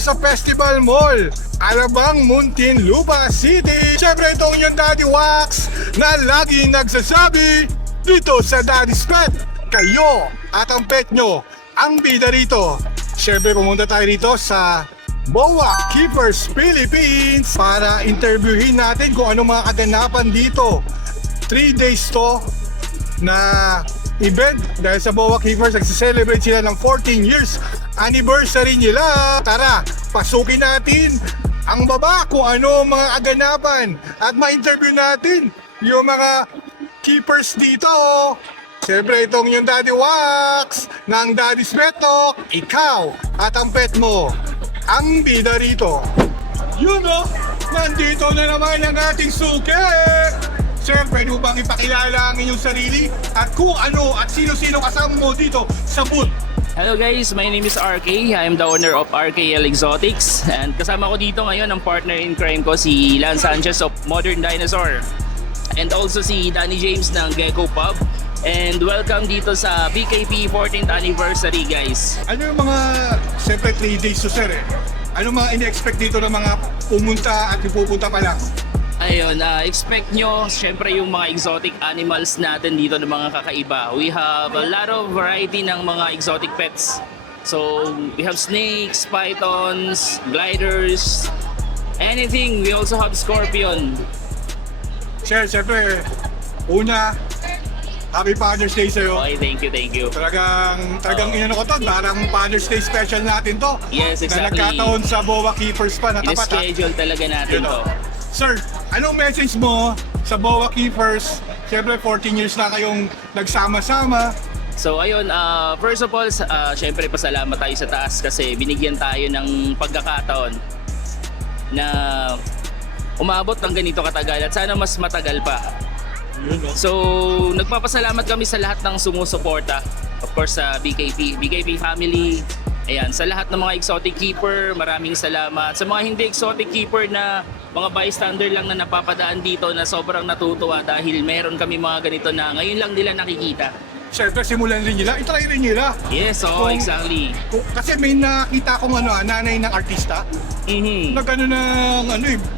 sa Festival Mall, Alabang, Muntinlupa City. Siyempre itong yung Daddy Wax na laging nagsasabi dito sa Daddy's Pet. Kayo at ang pet nyo ang bida rito. Siyempre pumunta tayo rito sa BOA Keepers Philippines para interviewin natin kung ano mga kaganapan dito. 3 days to na event dahil sa BOA Keepers nagse-celebrate sila ng 14 years anniversary nila. Tara, pasukin natin ang baba kung ano mga kaganapan at ma-interview natin yung mga keepers dito. Siyempre itong yung Daddy Wax ng Daddy's Pet Talk. Ikaw at ang pet mo ang bida rito. Yun o, nandito na naman ang ating suke. Sir, pwede mo bang ipakilala ang inyong sarili at kung ano at sino-sino kasama mo dito sa booth? Hello guys, my name is RK. I am the owner of RKL Exotics. And kasama ko dito ngayon ang partner in crime ko, si Lance Sanchez of Modern Dinosaur. And also si Danny James ng Gecko Pub. And welcome dito sa BKP 14th anniversary guys. Ano yung mga siyempre 3 days to sir eh? Ano mga in-expect dito ng mga pumunta at ipupunta pa lang? Ayun, expect nyo syempre yung mga exotic animals natin dito ng mga kakaiba. We have a lot of variety ng mga exotic pets. So we have snakes, pythons, gliders, anything. We also have scorpion. Sir, siyempre, una, Happy Father's Day sa'yo. Okay, thank you, thank you. Talagang inano ko to, parang Father's Day special natin to. Yes, exactly. Na nagkataon sa BOA Keepers pa, na tapat ha. In-schedule talaga natin to. Sir, anong message mo sa BOA Keepers? Siyempre 14 years na kayong nagsama-sama. So ayun, first of all, syempre pasalamat tayo sa taas kasi binigyan tayo ng pagkakataon na umabot ng ganito katagal at sana mas matagal pa. So nagpapasalamat kami sa lahat ng sumusuporta. Of course sa BKP family. Ayan, sa lahat ng mga exotic keeper, maraming salamat. Sa mga hindi exotic keeper na mga bystander lang na napapadaan dito na sobrang natutuwa dahil meron kami mga ganito na ngayon lang nila nakikita. Siyempre simulan rin nila, itry rin nila. Yes, exactly. Kasi may nakita akong nanay ng artista. Nagano ng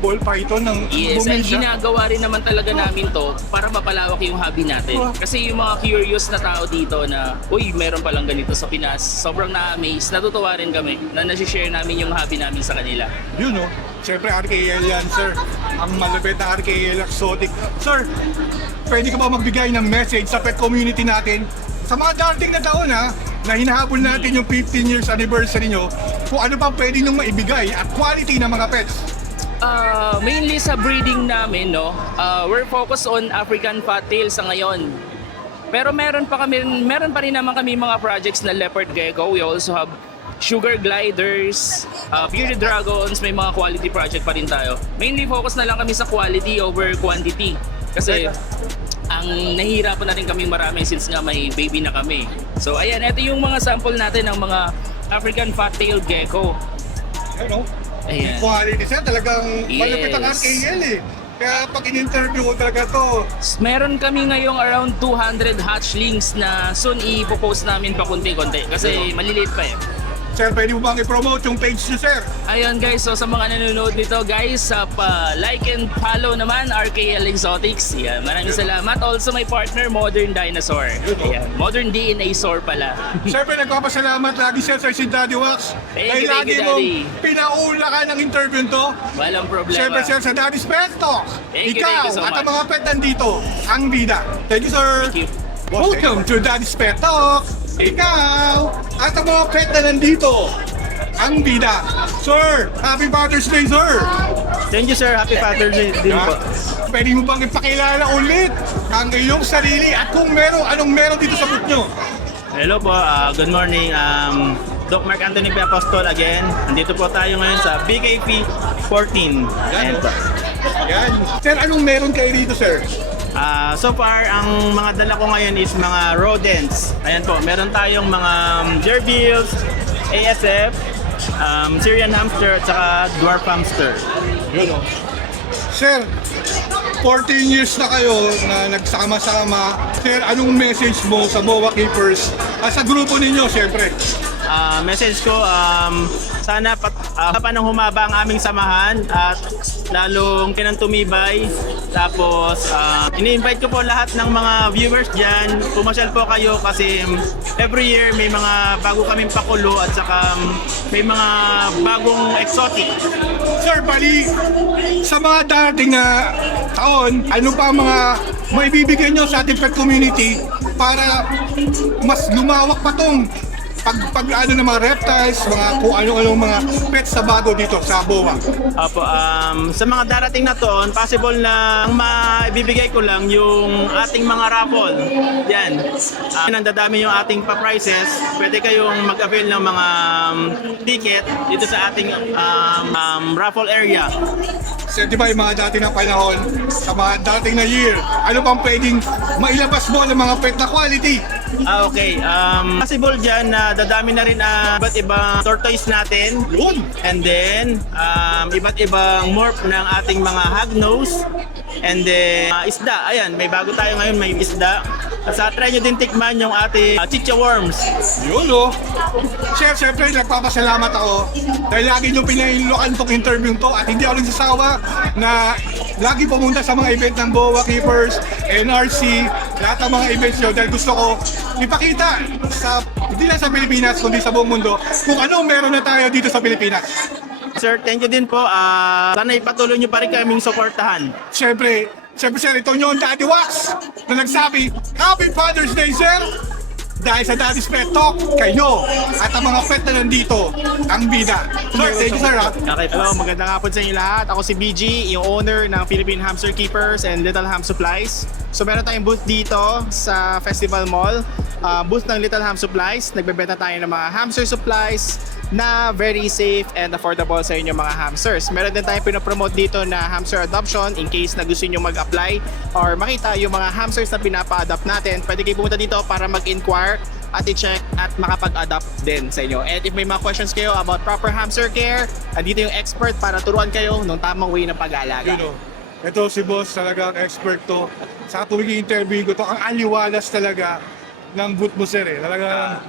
ball python ng Yes, and ginagawa rin naman talaga namin to para mapalawak yung hobby natin. Kasi yung mga curious na tao dito na, uy, meron palang ganito sa Pinas, sobrang na-amaze, natutuwa rin kami na nasi-share namin yung hobby namin sa kanila. Yun o, siyempre RKL yan sir, ang malapit na RKL Exotic. Sir, pwede ka ba magbigay ng message sa pet community natin sa mga darating na taon na hinahabol natin yung 15 years anniversary nyo, kung ano pa pwede nyo maibigay at quality ng mga pets? Mainly sa breeding namin, no, we're focused on African Fattail sa ngayon. Pero meron pa rin naman kami mga projects na leopard gecko. We also have sugar gliders, bearded dragons, may mga quality project pa rin tayo. Mainly focus na lang kami sa quality over quantity. Kasi ang nahihirapan na rin kami marami since nga may baby na kami. So ayan, ito yung mga sample natin ng mga African Fattail gecko. Ano? Ayan. Quality sir, talagang Yes. malapit ang RKL eh. Kaya pag in-interview ko talaga to, Meron kami ngayong around 200 hatchlings na soon ipopost namin pa konti-konti kasi maliliit pa eh. sir, pwede mo bang i-promote yung page nyo sir? Ayun guys, so sa mga nanonood nito guys, like and follow naman RKL Exotics. Yan, maraming salamat. Also my partner Modern Dinosaur. Yan, Modern DNA Saur pala. Siyempre nagpapasalamat lagi sir sa si Daddy Wax. Thank you, lagi Daddy. mong pinaula ka ng interview to. Walang problema. Siyempre sir sa Daddy's Pet Talk. Thank you Ikaw so at ang much. mga pet nandito, ang bida. Thank you sir. Thank you. Welcome to Daddy's Pet Talk. Ikaw at ang mga pet na nandito, ang bida. Sir, Happy Father's Day sir. Thank you sir, Happy Father's Day din po. Pwede mo bang ipakilala ulit ang iyong sarili at kung anong meron dito sa booth nyo? Hello po, good morning. Doc Mark Anthony P. Apostol again. Nandito po tayo ngayon sa BKP 14. Ayan po. Yan. Sir, anong meron kayo dito sir? So far, ang mga dala ko ngayon is mga rodents. Ayan po, meron tayong mga gerbils, ASF, Syrian hamster at saka dwarf hamster. Yun o. Sir, 14 years na kayo na nagsama-sama. Sir, anong message mo sa BOA Keepers? Sa grupo ninyo, siyempre. Message ko, Sana pa nang humaba ang aming samahan at lalong kinantumibay. Tapos, ini-invite ko po lahat ng mga viewers dyan. Pumasyal po kayo kasi every year may mga bago kaming pakulo at saka may mga bagong exotic. Sir, bali, sa mga darating na taon, ano pa ang mga maibibigay nyo sa ating pet community para mas lumawak pa tong pag ano ng mga reptiles, mga kung ano-anong mga pets sa bago dito sa BOA. Opo, sa mga darating na taon, possible na ang maibibigay ko lang yung ating mga raffle. Yan. Nandadami yung ating pa-prices. Pwede kayong mag-avail ng mga ticket dito sa ating raffle area. Kasi di ba yung mga dating na panahon, sa mga dating na year, ano pang pwedeng mailabas mo ng mga pet na quality? Okay. Possible dyan na dadami na rin iba't ibang tortoise natin. Yun! And then, iba't ibang morph ng ating mga hognose. And then, isda. Ayan, may bago tayo ngayon, may isda. At sa try nyo din tikman yung ating chicha worms. Yun o. Sir, siyempre nagpapasalamat ako dahil lagi nyo pinailukan tong interview to at hindi ako nagsasawa na lagi pumunta sa mga event ng BOA Keepers, NRC, lahat ng mga events nyo dahil gusto ko ipakita sa, hindi lang sa Pilipinas kundi sa buong mundo kung ano meron na tayo dito sa Pilipinas. Sir, thank you din po. Sana ipatuloy nyo pa rin kaming suportahan. Siyempre, sir, ito nyo ang Daddy Wax na nagsabi, Happy Father's Day, sir! Dahil sa Daddy's Pet Talk, kayo at ang mga pet na nandito, ang bida. Sir, thank you, sir. Ha? Okay, Hello, magandang hapon sa inyo lahat. Ako si BG, yung owner ng Philippine Hamster Keepers and Little Ham Supplies. So meron tayong booth dito sa Festival Mall. Booth ng Little Ham Supplies. Nagbebenta tayo ng mga hamster supplies na very safe and affordable sa inyong mga hamsters. Meron din tayong pinopromote dito na hamster adoption in case na gusto nyo mag-apply or makita yung mga hamsters na pinapa-adopt natin. Pwede kayo pumunta dito para mag-inquire at i-check at makapag-adopt din sa inyo. And if may mga questions kayo about proper hamster care, andito yung expert para turuan kayo ng tamang way ng pag-aalaga. Yun o. Ito si boss talaga ang expert to. Sa tuwing interview ko to, ang aliwalas talaga ng booth mo, sir. Talaga,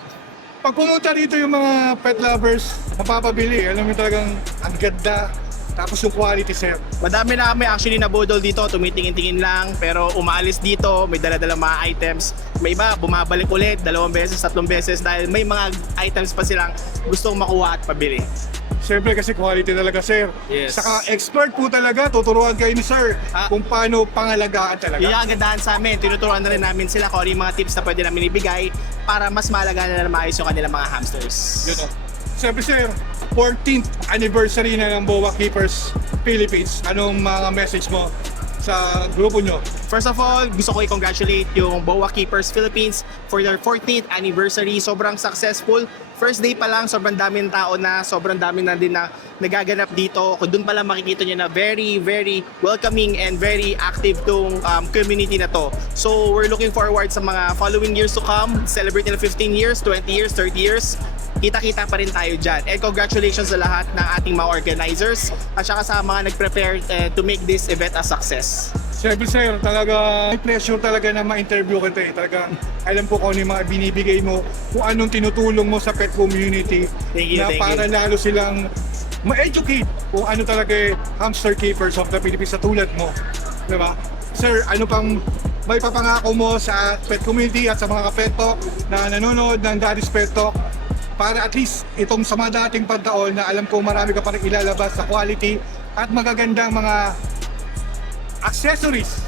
pag pumunta dito yung mga pet lovers, mapapabili. Alam mo talagang ang ganda. Tapos yung quality, sir. Madami na kami actually nabudol dito, tumitingin-tingin lang, pero umaalis dito, may dala-dala mga items. May iba, bumabalik ulit, 2 beses, 3 beses dahil may mga items pa silang gustong makuha at pabili. Siyempre kasi quality talaga, sir. Yes. Saka expert po talaga, tuturuan kayo ni sir kung paano pangalagaan talaga. Yun yung kagandahan sa amin, tinuturuan na rin namin sila kung ano yung mga tips na pwede namin ibigay para mas maalagaan na maayos yung kanilang mga hamsters. Yun o. Siyempre, sir, 14th anniversary na ng BOA Keepers Philippines. Anong mga message mo sa grupo nyo? First of all, gusto ko i-congratulate yung BOA Keepers Philippines for their 14th anniversary. Sobrang successful. First day pa lang, sobrang daming tao na, sobrang dami na din na nagaganap dito. Kung doon pa lang makikita nyo na very, very welcoming and very active tong community na to. So, we're looking forward sa mga following years to come. Celebrate nila 15 years, 20 years, 30 years. Kita-kita pa rin tayo dyan. And congratulations sa lahat ng ating mga organizers at saka sa mga nag-prepare to make this event a success. Siyempre, sir, talaga may pleasure talaga na ma-interview kita eh. Talagang alam ko kung ano yung mga binibigay mo, kung anong tinutulong mo sa pet community. Thank you, na thank para you. lalo silang ma-educate kung ano talaga eh, hamster keepers of the Philippines sa tulad mo. Diba? Sir, ano pang may papangako mo sa pet community at sa mga pet talk na nanonood ng Daddy's Pet Talk para at least itong sa mga dating pantaon na alam ko marami ka pa rin ilalabas sa quality at magagandang mga accessories.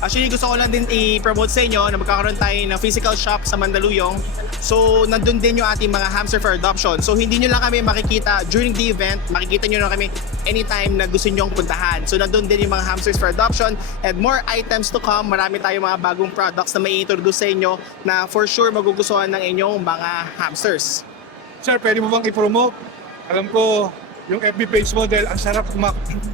Actually, gusto ko lang din i-promote sa inyo na magkakaroon tayo ng physical shop sa Mandaluyong. So, nandun din yung ating mga hamster for adoption. So, hindi nyo lang kami makikita during the event. Makikita nyo lang kami anytime na gusto nyong puntahan. So, nandun din yung mga hamsters for adoption and more items to come. Marami tayong mga bagong products na may introduce sa inyo na for sure magugustuhan ng inyong mga hamsters. Sir, pwede mo bang i-promote? Alam ko, yung FB page mo dahil ang sarap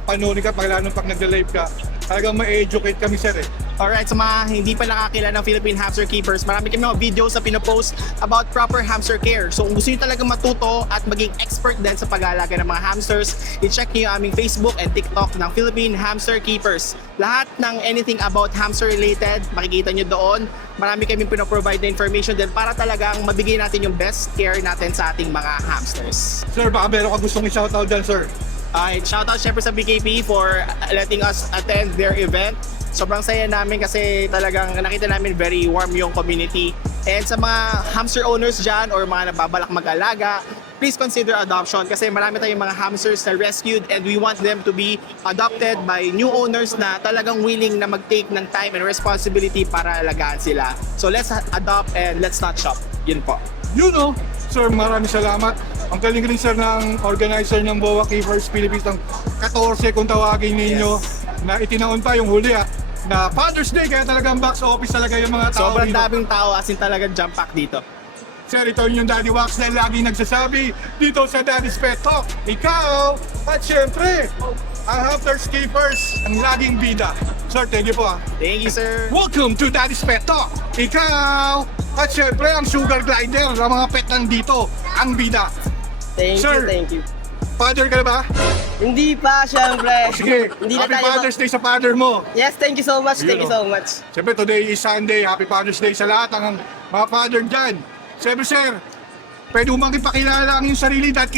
panoorin ka pag lalo pag nagla-live ka. Talagang ma-educate kami, sir eh. Alright, sa mga hindi pa nakakilala ng Philippine Hamster Keepers, marami kami mga videos na pinopost about proper hamster care. So kung gusto nyo talaga matuto at maging expert din sa pag-aalaga ng mga hamsters, i-check nyo yung aming Facebook and TikTok ng Philippine Hamster Keepers. Lahat ng anything about hamster related, makikita nyo doon. Marami kami pinoprovide na information din para talagang mabigay natin yung best care natin sa ating mga hamsters. Sir, baka meron ka gustong i-shoutout dyan, sir. Shoutout syempre sa BKP for letting us attend their event. Sobrang saya namin kasi talagang nakita namin very warm yung community. And sa mga hamster owners dyan or mga nababalak mag-alaga, please consider adoption kasi marami tayong mga hamsters na rescued and we want them to be adopted by new owners na talagang willing na mag-take ng time and responsibility para alagaan sila. So let's adopt and let's not shop. Yun po. You know, sir, maraming salamat. Ang galing rin sir ng organizer ng BOA Keepers Philippines ng 14 kung tawagin ninyo na itinaon pa yung huli na Father's Day kaya talagang box office talaga yung mga tao Sobrang dito. daming tao as in talagang jump pack dito. Sir, ito yung Daddy Wax na lagi nagsasabi dito sa Daddy's Pet Talk. Ikaw at syempre ang Hamster Keepers ang laging bida. Sir, thank you po. Thank you, sir. Welcome to Daddy's Pet Talk. Ikaw at syempre ang sugar glider ng mga pet nandito ang bida. Thank Sir. you, thank you. Father ka na ba? Hindi pa, syempre. Sige, Hindi na Happy tayo Father's Day sa father mo. Yes, thank you so much, thank you Yun, so much. Siyempre, today is Sunday. Happy Father's Day sa lahat ng mga father dyan. Siyempre, sir, pwede mo magpakilala ang iyong sarili dahil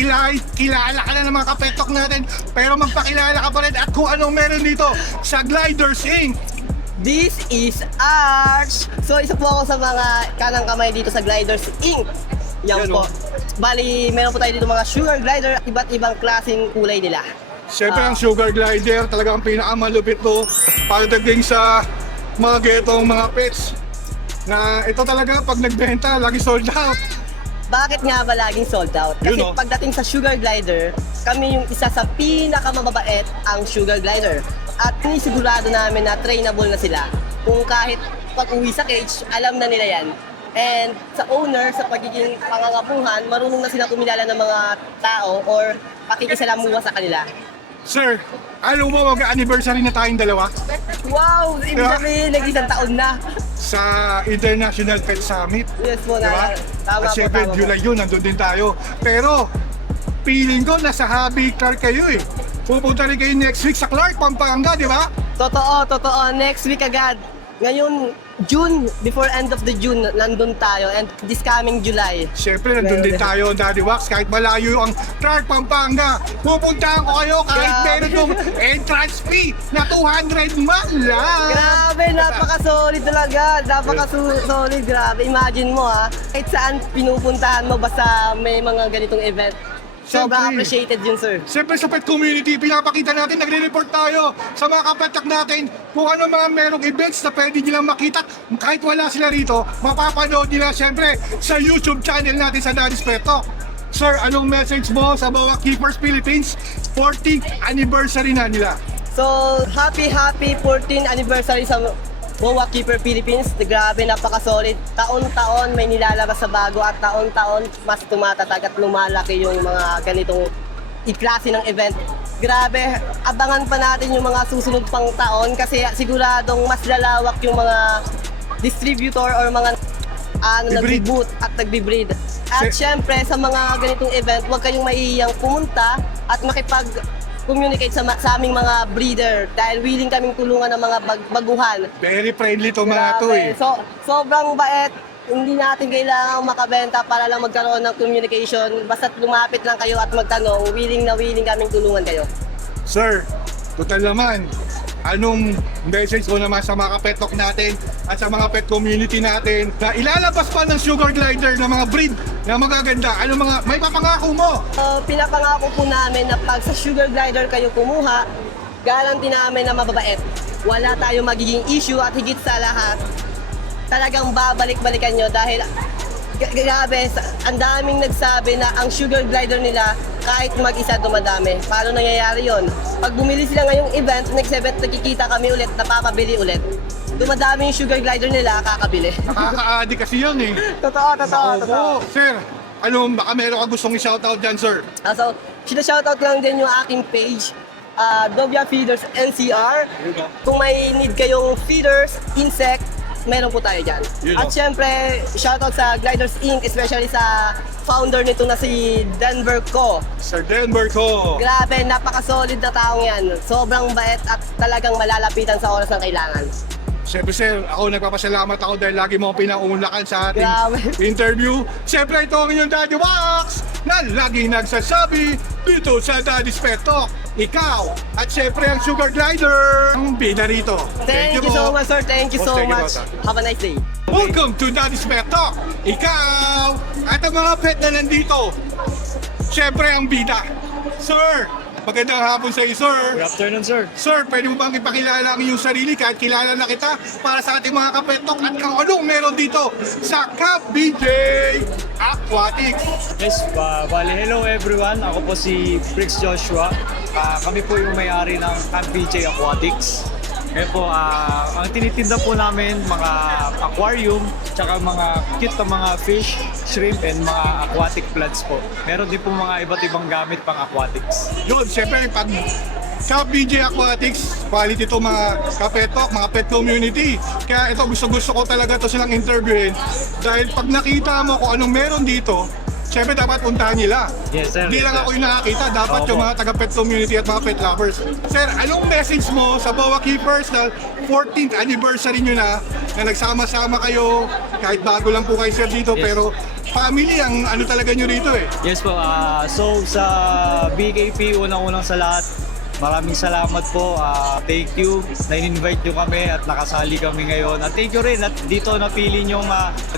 kilala ka na ng mga kapetok natin. Pero magpakilala ka pa rin at kung anong meron dito sa Gliders Inc. This is Arch. So, isa po ako sa mga kanang kamay dito sa Gliders Inc. Yan, Yan po. oh. Bali, meron po tayo dito mga sugar glider, iba't ibang klaseng kulay nila. Siyempre, ang sugar glider, talagang pinakamalupit to pagdating sa mga getong mga pets. Na ito talaga, pag nagbenta, lagi sold out. Bakit nga ba laging sold out? Kasi Yun, oh. pagdating sa sugar glider, kami yung isa sa pinakamababait ang sugar glider. At sinisigurado namin na trainable na sila. Kung kahit pag-uwi sa cage, alam na nila yan. And sa owner, sa pagiging pangangabuhan, marunong na sila kumilala ng mga tao or pakikisalamuha sa kanila. Sir, alam mo mag-anniversary na tayong dalawa Wow! Ibig Diba? sabihin, nag-isang taon na. sa International Pet Summit. Yes po, Diba? tama At po, syempre, tama po. July yun, nandun din tayo. Pero, feeling ko, nasa hobby car kayo eh. Pupunta rin kayo next week sa Clark, Pampanga, di ba? Totoo. Next week agad. Ngayon, June, before end of the June, nandun tayo. And this coming July. Syempre, nandun din tayo, Daddy Wax, kahit malayo ang Clark, Pampanga. Pupuntahan ko kayo kahit Grabe. meron yung entrance fee na 200 man lang. Grabe, napaka-solid talaga. Napaka-solid, grabe. Imagine mo kahit saan pinupuntahan mo basta may mga ganitong event. Sobrang Siyempre. appreciated yun, sir. Siyempre sa pet community, pinapakita natin, nagre-report tayo sa mga kapetak natin kung ano mga merong events na pwede nilang makita kahit wala sila rito, mapapanood nila siyempre sa YouTube channel natin sa Daddy's Pet Talk. Sir, anong message mo sa BOA Keepers Philippines? 40th anniversary na nila. So, happy 14th anniversary sa BOA Keeper Philippines. Grabe, napaka-solid. Taon-taon may nilalabas sa bago at taon-taon mas tumatatag at lumalaki yung mga ganitong klase ng event. Grabe, abangan pa natin yung mga susunod pang taon kasi siguradong mas lalawak yung mga distributor or mga Hybrid. nagbi-boot at nagbi-breed. At syempre, sa mga ganitong event, huwag kayong maihiyang pumunta at makipag-communicate sa aming mga breeder dahil willing kaming tulungan ng mga baguhan. Very friendly to mga to eh. So, sobrang bait. Hindi natin kailangang makabenta para lang magkaroon ng communication. Basta't lumapit lang kayo at magtanong, willing na willing kaming tulungan kayo. Sir, total naman, anong message mo naman sa mga kapetok natin at sa mga pet community natin na ilalabas pa ng sugar glider na mga breed na magaganda? Ano mga, may papangako mo? Pinapangako po namin na pag sa sugar glider kayo kumuha, guarantee namin na mababait. Wala tayong magiging issue at higit sa lahat, talagang babalik-balikan nyo dahil grabe, ang daming nagsabi na ang sugar glider nila kahit mag-isa dumadami. Paano nangyayari yon? Pag bumili sila ngayong event, next event nakikita kami ulit, napapabili ulit. Dumadami yung sugar glider nila, kakabili. Nakaka-addi kasi yun eh. Totoo. Opo. Sir, ano, baka meron ka gustong i-shoutout dyan, sir? So, shoutout lang din yung aking page. Dovia Feeders NCR. Kung may need kayong feeders, insect, meron po tayo dyan. Yun, At syempre, shoutout sa Gliders Inc., especially sa founder nito na si Denver Co. Sir Denver ko. Grabe, napaka-solid na taong yan. Sobrang bait at talagang malalapitan sa oras ng kailangan. Siyempre sir, ako nagpapasalamat ako dahil lagi mo akong pinaunlakan sa ating Grabe. interview. Siyempre ito ang inyong Daddy Wax na lagi nagsasabi dito sa Daddy's Pet Talk. Ikaw at siyempre ang Sugar Glider ang bida rito. Thank you so much, sir. Thank you Boss, so thank you, much. boss. Have a nice day. Welcome to Daddy's Pet Talk. Ikaw at ang mga pet na nandito. Siyempre ang bida. Sir, magandang hapon sa iyo, sir. Good afternoon, sir. Sir, pwede mo bang ipakilala ang iyong sarili kahit kilala na kita para sa ating mga kapetok at kung anong meron dito sa Camp BJ Aquatics? Yes, bali hello everyone. Ako po si Briggs Joshua. Kami po yung may-ari ng Camp BJ Aquatics. Kaya po, ang tinitinda po namin mga aquarium, tsaka mga cute na mga fish, shrimp, and mga aquatic plants po. Meron din po mga iba't ibang gamit pang aquatics. Yun, siyempre pag Camp BJ Aquatics, quality to mga kapetok, mga pet community. Kaya ito gusto ko talaga to silang interviewin dahil pag nakita mo kung anong meron dito, siyempre dapat puntahan nila. Yes, sir. Hindi Yes, lang sir. ako yung nakakita, dapat Opo. yung mga taga-pet community at mga pet lovers. Sir, anong message mo sa Boa Keepers na 14th anniversary nyo na nagsama-sama kayo, kahit bago lang po kayo sir dito, Yes. pero family ang ano talaga nyo rito eh. Yes po, so sa BKP, unang-unang sa lahat, maraming salamat po. Thank you na in-invite nyo kami at nakasali kami ngayon. At thank you rin at dito napili nyo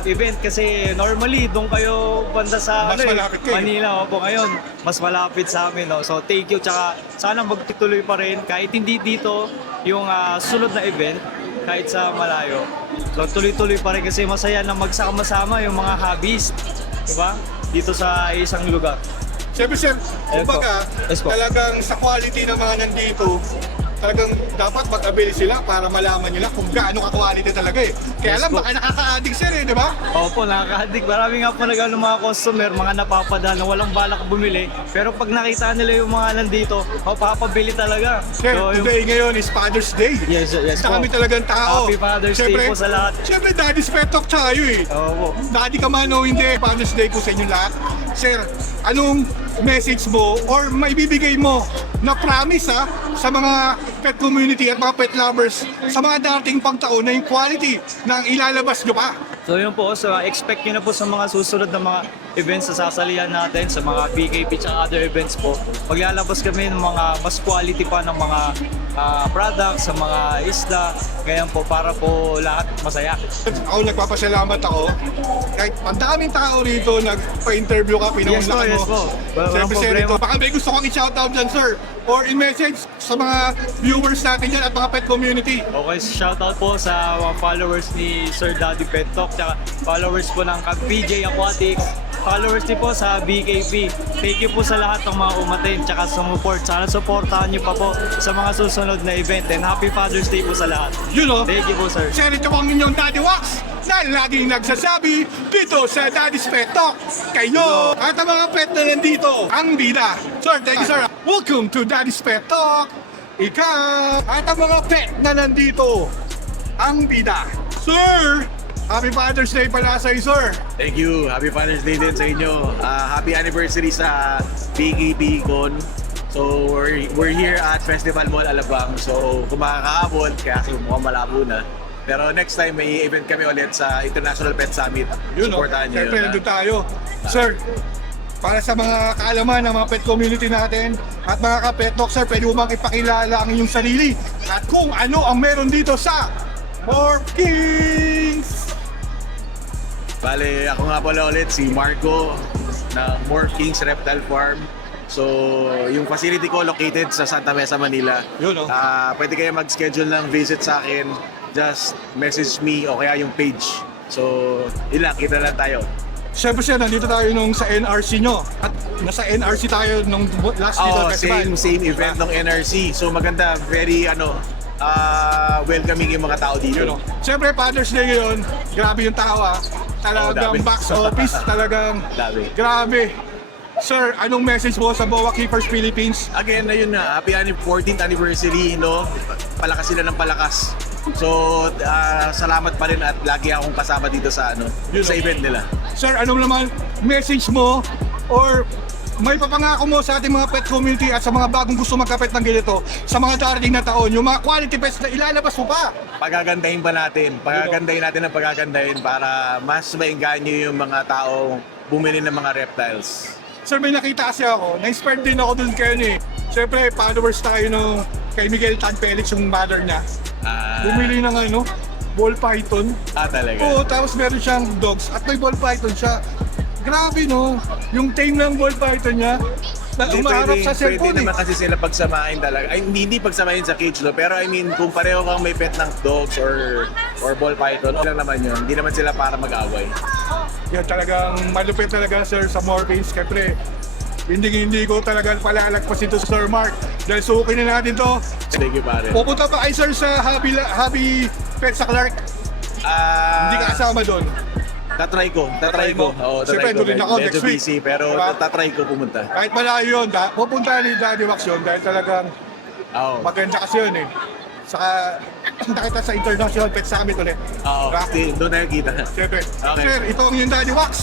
event kasi normally doon kayo banda sa Mas malapit kayo. Manila. Opo, ngayon mas malapit sa amin. No? So thank you, tsaka sana magtutuloy pa rin kahit hindi dito yung sunod na event, kahit sa malayo. So tuloy-tuloy pa rin kasi masaya na magsama-sama yung mga hobbies, diba? Dito sa isang lugar. Siyempre sir, Ayun po. kumbaga, Yes po. talagang sa quality ng mga nandito, talagang dapat mag-avail sila para malaman nila kung gaano ka-quality talaga eh. Kaya Yes alam, po. baka nakaka-addict sir eh, di ba? Opo, nakaka-addict. Marami nga po ng mga customer, mga napapadaan na walang balak bumili. Pero pag nakita nila yung mga nandito, mapapabili talaga. Sir, yung- today ngayon is Father's Day. Yes, yes po. Dami talagang tao. Happy Father's Day po sa lahat. Siyempre, Daddy's Pet Talk tayo eh. Opo. Daddy ka man o hindi, Father's Day po sa inyo lahat. Sir, anong message mo or may bibigay mo na promise sa mga pet community at mga pet lovers sa mga darating pang taon na yung quality ng ilalabas nyo pa? So yun po, so expect nyo na po sa mga susunod na mga events na sasalihan natin, sa mga BKP at other events po. Maglalabas kami ng mga mas quality pa ng mga products, sa mga isla, ganyan po para po lahat masaya. Ako nagpapasalamat ako. Kahit ang daming tao rito, nagpa-interview ka, pinaunlakan Yes po, mo. walang Siyempre, sir, problema. ito, baka may gusto kong i-shoutout dyan, sir. Or in-message sa mga viewers natin dyan at mga pet community. Okay, shoutout po sa mga followers ni Sir Daddy Pet Talk, tsaka followers po ng Camp BJ Aquatics, followers din po sa BKP. Thank you po sa lahat ng mga umatin tsaka sumuport. Sana supportahan niyo pa po sa mga susunod na event. And Happy Father's Day po sa lahat. You know, Thank you po, sir. sir, ito ang inyong Daddy Wax na laging nagsasabi dito sa Daddy's Pet Talk. Kayo at ang mga pet na nandito, ang bida. Sir, thank you, sir. Welcome to Daddy's Pet Talk. Ikaw at ang mga pet na nandito, ang bida. Sir, Happy Father's Day pala sa iyo, sir. Thank you. Happy Father's Day din sa inyo. Happy anniversary sa BKP Con. So we're here at Festival Mall Alabang. So kung makakaabot, kaya mukhang malabo na. Pero next time may event kami ulit sa International Pet Summit. Supportahan niyo Siyempre, yun. nandun tayo. Sir, para sa mga kaalaman ng mga pet community natin at mga ka-pet talk, sir, pwede mo bang ipakilala ang inyong sarili at kung ano ang meron dito sa Morph Kings? Bale, ako nga pala ulit si Marco na Morph Kings Reptile Farm. So, yung facility ko located sa Santa Mesa, Manila. Yun, oh. Pwede kayo mag-schedule ng visit sa akin. Just message me o kaya yung page. So, yun lang, kita lang tayo. Siyempre, sir, nandito tayo nung sa NRC nyo at nasa NRC tayo nung last Little Festival. Same event ng NRC. So, maganda, very welcoming yung mga tao dito. Yun, oh. Siyempre, Father's Day ngayon, grabe yung tao ah. Talagang dami. box office, talagang Dami. grabe. Sir, anong message mo sa BOA Keepers Philippines? Again, ayun na, happy 14th anniversary, no? Palakas sila ng palakas. So, salamat pa rin at lagi akong kasama dito sa sa event nila. Sir, anong naman message mo or may papangako mo sa ating mga pet community at sa mga bagong gusto magkapet ng ganito sa mga darating na taon, yung mga quality pets na ilalabas mo pa? Pagagandahin pa natin. Pagagandahin natin ang pagagandahin para mas maingganyo yung mga tao bumili ng mga reptiles. Sir, may nakita kasi ako, na-inspired din ako dun kayo eh. Siyempre, followers tayo nung kay Miguel Tan Felix, yung mother niya. Bumili ng ball python. Talaga. Oo, tapos meron siyang dogs at may ball python siya. Grabe no, yung tame ng ball python niya, na umaharap sa Pwede cellphone naman kasi sila pagsamahin talaga. Ay, hindi pagsamahin sa cage, no? Pero I mean, kung pareho kang may pet ng dogs or ball python, okay lang naman yun. Hindi naman sila para mag-away. Yan talagang malupit talaga sir sa Morphins. Siyempre, hindi ko talaga palalagpas ito Sir Mark. Dahil sukin na natin to. Thank you, pare. Pupunta pa ay sir sa Hobby Pet sa Clark. Hindi ka kasama doon. Tatry ko. Oo, Siyempre, tatry ko. doon rin ako Medyo next week. busy, pero Diba? tatry ko pumunta. Kahit malayo yun, pupunta ni Daddy Wax yun dahil talagang Oo. maganda kasi yun eh. Saka, nakita sa International Pet Summit ulit. Oo. Diba? Doon nakikita. Siyempre. Okay. Sir, ito ang yung Daddy Wax.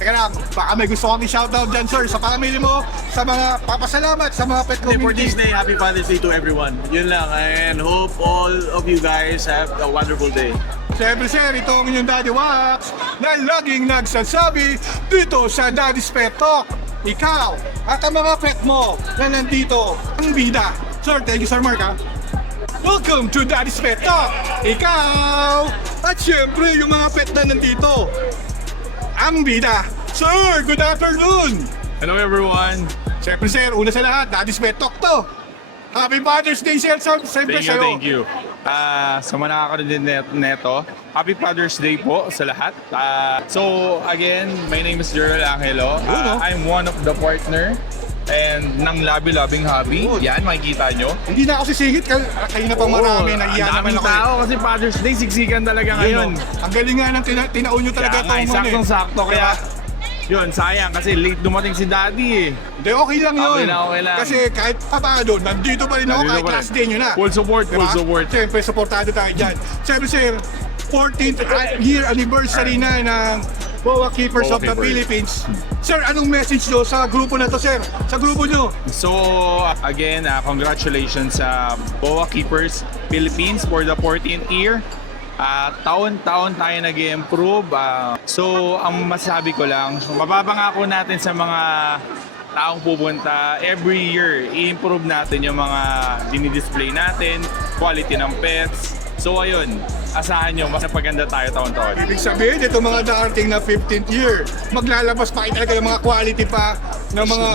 Teka lang, baka may gusto kong i-shoutout dyan, sir, sa family mo, sa mga papasalamat, sa mga pet For community. this day, happy Father's Day to everyone. Yun lang, and hope all of you guys have a wonderful day. Siyempre, sir, ito ang inyong Daddy Wax na laging nagsasabi dito sa Daddy's Pet Talk. Ikaw at ang mga pet mo na nandito, ang bida. Sir, thank you, Sir Mark, ha? Welcome to Daddy's Pet Talk. Ikaw at siyempre yung mga pet na nandito, ang bida. Sir, good afternoon. Hello everyone! Siyempre, sir, una sa lahat, Daddy's Pet Talk to. Happy Father's Day, sir. Siyempre sa'yo. Thank you. Sa mga nakakarinig neto, Happy Father's Day po sa lahat. So again, my name is Gerald Angelo. I'm one of the partner and ng Labi Loving Hobby. Yan, makikita nyo. Hindi na ako sisingit, kayo na pang marami, nahiya Ang naman daming ako. eh. tao kasi Father's Day, siksikan talaga ngayon. Ang galing nga ng tinaon nyo talaga Kaya nga, itong saktong-sakto. Kaya, yun, sayang kasi late dumating si Daddy eh. Hindi, okay lang yun. Okay lang. Kasi kahit paano, nandito pa rin ako Nandito kahit pa rin. last day nyo na. Full support, Diba? full support. Siyempre, supportado tayo dyan. Siyempre, sir, 14th year anniversary na ng BOA Keepers BOA of the Keepers. Philippines. Sir, anong message nyo sa grupo na to, sir? Sa grupo nyo? So, again, congratulations sa BOA Keepers Philippines for the 14th year. Taon-taon tayo nag-improve. So, ang masabi ko lang, mapapangako natin sa mga taong pupunta, every year, i-improve natin yung mga dinidisplay natin, quality ng pets. So, ayun, asahan nyo, mas napaganda tayo taon-taon. Ibig sabihin, ito mga darating na 15th year, maglalabas pa kayo talaga yung mga quality pa ng mga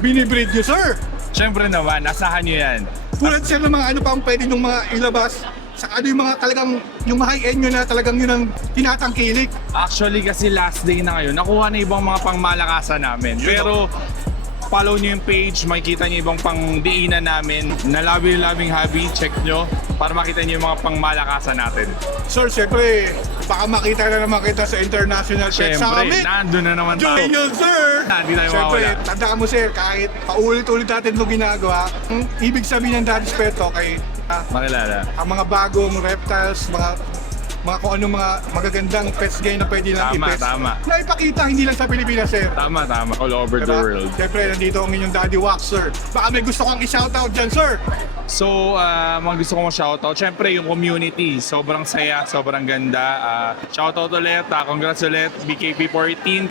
binibreed nyo, sir. Siyempre naman, asahan nyo yan. Tulad sir ng mga ano pa ang pwede nung mga ilabas, sa ano yung mga talagang, yung high-end nyo na talagang yun ang tinatangkilik. Actually kasi last day na ngayon, nakuha na ibang mga pangmalakasan namin. Pero follow nyo yung page, makikita nyo ibang pangdiinan namin na Loving Hobby, check nyo para makita nyo yung mga pangmalakasan natin. Sir, siyempre, baka makita na naman kita sa International Pet Siyempre, Summit. nandun na naman tayo. Join yun, sir! Hindi tayo Siyempre, mawawala. tandaan mo, sir, kahit paulit-ulit natin ito ginagawa, ang ibig sabihin ng Daddy's Pet Talk ay Makilala. ang mga bagong reptiles, mga kung anong mga magagandang pets ngayon na pwede lang Tama, i-pets. tama. Na ipakita hindi lang sa Pilipinas, sir. Tama, all over the Diba? world. Siyempre, nandito ang inyong Daddy Wax, sir. Baka may gusto kang i-shoutout dyan, sir. So, mga gusto kong shoutout. Siyempre, yung community, sobrang saya, sobrang ganda. Shoutout ulit, congrats ulit, BKP 14.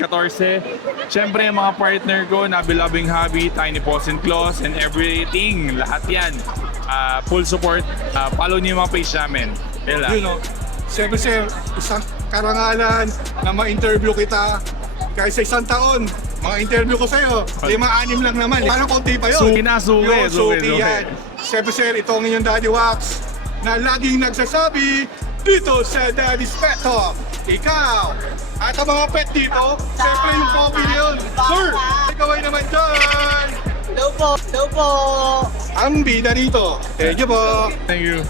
Siyempre, yung mga partner ko, Nabi Loving Hobby, Tiny Paws and Claws, and everything, lahat yan. Full support. Follow niyo yung mga page namin. Yan lang. You know, siyempre, sir, isang karangalan na ma-interview kita. Kahit sa isang taon, mga interview ko sa'yo, 5-6 lang naman. Parang konti pa yun. Suki na, suki, Yun, suki, suki. yan. Siyempre, sir, ito ang inyong Daddy Wax na laging nagsasabi dito sa Daddy's Pet Talk. Ikaw at ang mga pet dito, siyempre yung coffee yun. Sir, ikaw ay naman dyan. Hello po. Ang bida dito. Thank you po. Thank you.